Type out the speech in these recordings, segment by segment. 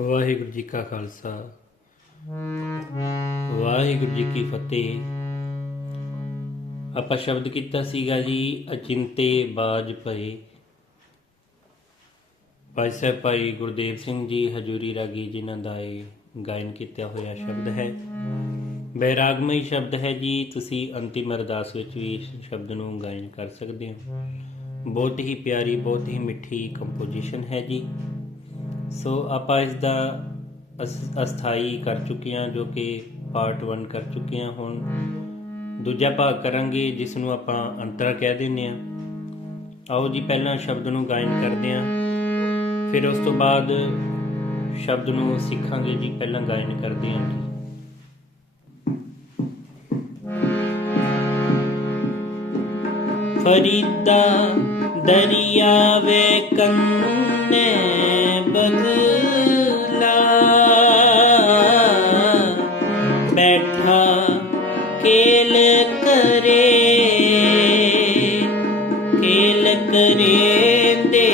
ਵਾਹਿਗੁਰੂ ਜੀ ਕਾ ਖਾਲਸਾ। ਵਾਹਿਗੁਰੂ ਜੀ ਕੀ ਫਤਿਹ। ਆਪਾਂ ਸ਼ਬਦ ਕੀਤਾ ਸੀਗਾ ਜੀ, ਅਚਿੰਤੇ ਬਾਜ ਪਏ ਭਾਈ ਸਾਹਿਬ, ਭਾਈ ਗੁਰਦੇਵ ਸਿੰਘ ਜੀ, ਹਜੂਰੀ ਰਾਗੀ ਜਿਨ੍ਹਾਂ ਦਾ ਇਹ ਗਾਇਨ ਕੀਤਾ ਹੋਇਆ ਸ਼ਬਦ ਹੈ। ਬੈਰਾਗਮਈ ਸ਼ਬਦ ਹੈ ਜੀ, ਤੁਸੀਂ ਅੰਤਿਮ ਅਰਦਾਸ ਵਿੱਚ ਵੀ ਇਸ ਸ਼ਬਦ ਨੂੰ ਗਾਇਨ ਕਰ ਸਕਦੇ ਹੋ। ਬਹੁਤ ਹੀ ਪਿਆਰੀ, ਬਹੁਤ ਹੀ ਮਿੱਠੀ ਕੰਪੋਜੀਸ਼ਨ ਹੈ ਜੀ। ਸੋ ਆਪਾਂ ਇਸ ਦਾ ਅਸਥਾਈ ਕਰ ਚੁੱਕੇ ਹਾਂ, ਜੋ ਕਿ ਪਾਰਟ 1 ਕਰ ਚੁੱਕੇ ਹਾਂ ਹੁਣ। ਦੂਜਾ ਭਾਗ ਕਰਾਂਗੇ ਜਿਸ ਨੂੰ ਆਪਾਂ ਅੰਤਰਾ ਕਹਿ ਦਿੰਦੇ ਹਾਂ। ਆਓ ਜੀ, ਪਹਿਲਾਂ ਸ਼ਬਦ ਨੂੰ ਗਾਇਨ ਕਰਦੇ ਹਾਂ। ਫਿਰ ਉਸ ਤੋਂ ਬਾਅਦ ਸ਼ਬਦ ਨੂੰ ਸਿੱਖਾਂਗੇ ਜੀ, ਪਹਿਲਾਂ ਗਾਇਨ ਕਰਦੇ ਹਾਂ ਜੀ। ਫਰੀਦਾ ਦਰਿਆਵੇ ਕੰਨੇ ਬਦਲਾ। ਬੈਠਾ ਖੇਲ ਕਰੇ ਕੇਲ ਕਰੇ ਦੇ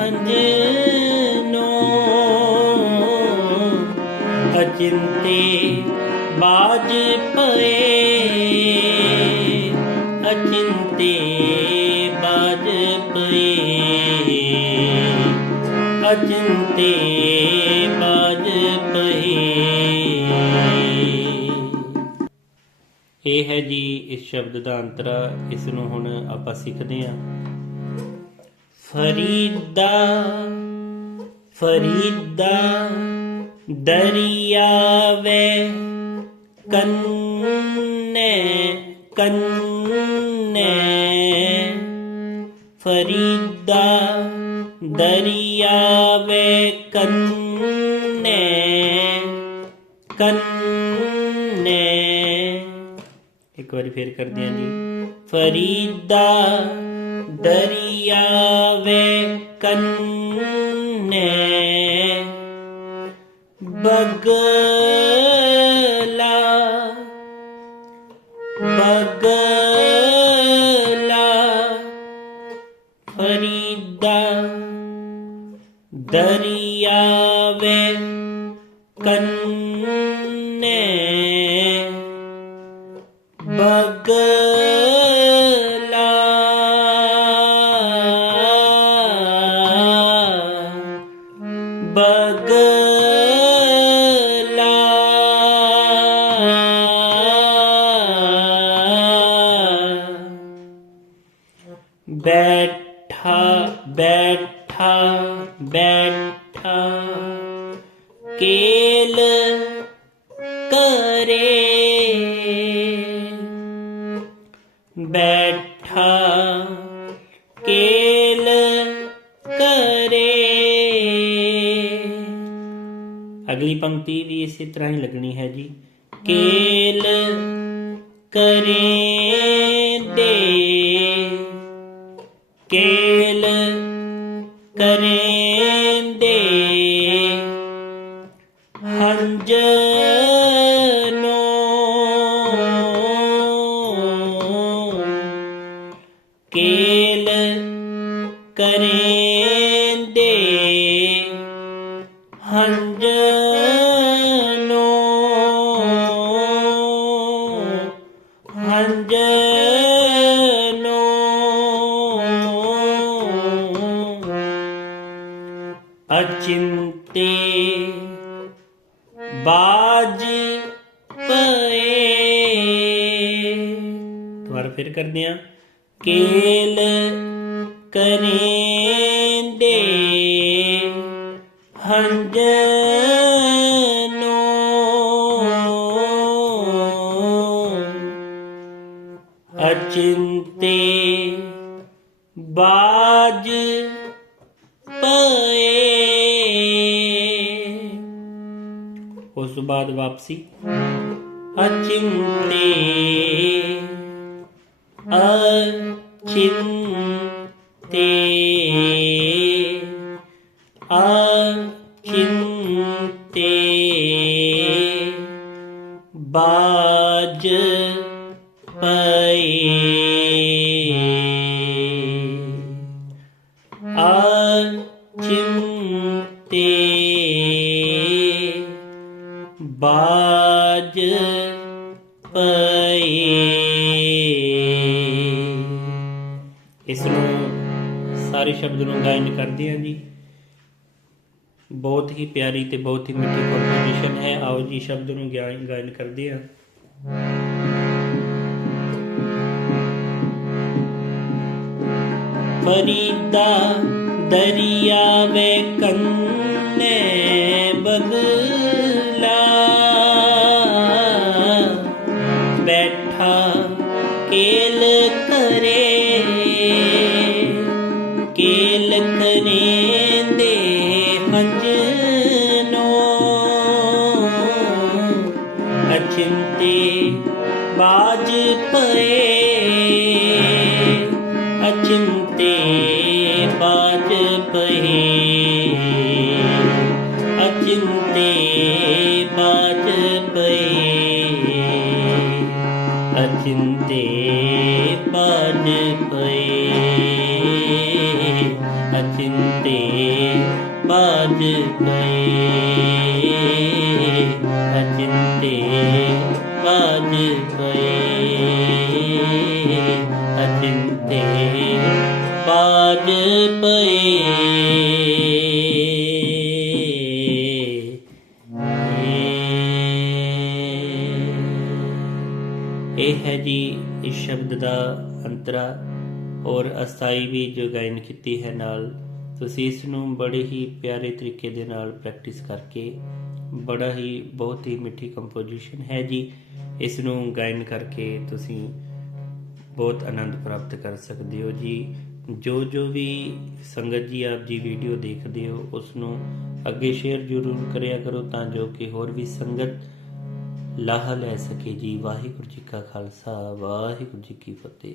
ਹੰਜਨੋ ਅਚਿੰਤੇ ਬਾਜ ਪਏ ਅਚਿੰਤੇ ਅਚਿੰਤੇ ਬਾਜ ਪਏ। ਇਹ ਹੈ ਜੀ ਇਸ ਸ਼ਬਦ ਦਾ ਅੰਤਰਾ, ਇਸ ਨੂੰ ਹੁਣ ਆਪਾਂ ਸਿੱਖਦੇ ਹਾਂ। ਫਰੀਦਾ ਫਰੀਦਾ ਦਰਿਆਵੇ ਕੰਨੇ ਕੰਨੇ। ਫਰੀਦਾ ਦਰਿਆਵੇ ਕੰਨੇ ਕੰਨੇ। ਇੱਕ ਵਾਰੀ ਫੇਰ ਕਰਦੇ ਹਾਂ ਜੀ। ਫਰੀਦਾ ਦਰਿਆਵੇ ਕੰਨੇ ਬਗਲਾ ਦਰਿਆਵੇ ਕੰਨੇ ਬਗਲਾ ਬਗਲਾ ਬੈਠਾ ਬੈਠਾ ਬੈਠਾ, ਕੇਲ ਕਰੇ। ਬੈਠਾ, ਕੇਲ ਕਰੇ। ਅਗਲੀ ਪੰਕਤੀ ਵੀ ਇਸੇ ਤਰ੍ਹਾਂ ਹੀ ਲੱਗਣੀ ਹੈ ਜੀ। ਕੇਲ ਕਰੇ। ਕਰੇਂਦੇ। ਹੰਜਨੋ ਹੰਜਨੋ ਅਚਿੰਤੇ ਬਾਜ ਪਏ। ਦੁਬਾਰਾ ਫਿਰ ਕਰਦੇ ਹਾਂ। ਕੇਲ ਕਰੇਂਦੇ ਹੰਜ ਅਚਿੰਤੇ ਬਾਜ ਪਏ ਉਸ ਤੋਂ ਬਾਅਦ ਵਾਪਸੀ। ਅਚਿੰਤੇ ਅਚਿੰਤੇ ਅਚਿੰਤੇ ਬਾਜ ਪਏ। ਅਚਿੰਤੇ ਬਾਜ ਪਏ। ਇਸ ਨੂੰ ਸਾਰੇ ਸ਼ਬਦ ਨੂੰ ਗਾਇਨ ਕਰਦੇ ਹਾਂ ਜੀ। ਬਹੁਤ ਹੀ ਪਿਆਰੀ ਤੇ ਬਹੁਤ ਹੀ ਮਿੱਠੀ ਕੰਪੋਜੀਸ਼ਨ ਹੈ। ਆਓ ਜੀ, ਸ਼ਬਦ ਨੂੰ ਗਾਇਨ ਗਾਇਨ ਕਰਦੇ ਹਾਂ। ਫਰੀਦਾ ਦਰਿਆ ਵੇ ਕੰਨੇ ਬਗਲਾ ਬੈਠਾ ਕੇਲ ਕਰੇ ਕੇਲ ਕਰੇ चिंते बाज पए अचिंते बाज पए अचिंते बाज़ ਹੈ ਜੀ, ਇਸ ਸ਼ਬਦ ਦਾ ਅੰਤਰਾ ਔਰ ਅਸਥਾਈ ਵੀ ਜੋ ਗਾਇਨ ਕੀਤੀ ਹੈ ਨਾਲ, ਤੁਸੀਂ ਇਸ ਨੂੰ ਬੜੇ ਹੀ ਪਿਆਰੇ ਤਰੀਕੇ ਦੇ ਨਾਲ ਪ੍ਰੈਕਟਿਸ ਕਰਕੇ ਬੜਾ ਹੀ ਬਹੁਤ ਹੀ ਮਿੱਠੀ ਕੰਪੋਜੀਸ਼ਨ ਹੈ ਜੀ, ਇਸ ਨੂੰ ਗਾਇਨ ਕਰਕੇ ਤੁਸੀਂ ਬਹੁਤ ਆਨੰਦ ਪ੍ਰਾਪਤ ਕਰ ਸਕਦੇ ਹੋ ਜੀ। ਜੋ ਜੋ ਵੀ ਸੰਗਤ ਜੀ ਆਪ ਜੀ ਵੀਡੀਓ ਦੇਖਦੇ ਹੋ, ਉਸ ਨੂੰ ਅੱਗੇ ਸ਼ੇਅਰ ਜ਼ਰੂਰ ਕਰਿਆ ਕਰੋ ਤਾਂ ਜੋ ਕਿ ਹੋਰ ਵੀ ਸੰਗਤ ਲਾਹਾ ਲੈ ਸਕੇ ਜੀ ਵਾਹਿਗੁਰੂ ਜੀ ਕਾ ਖਾਲਸਾ ਵਾਹਿਗੁਰੂ ਜੀ ਕੀ ਫਤਿਹ।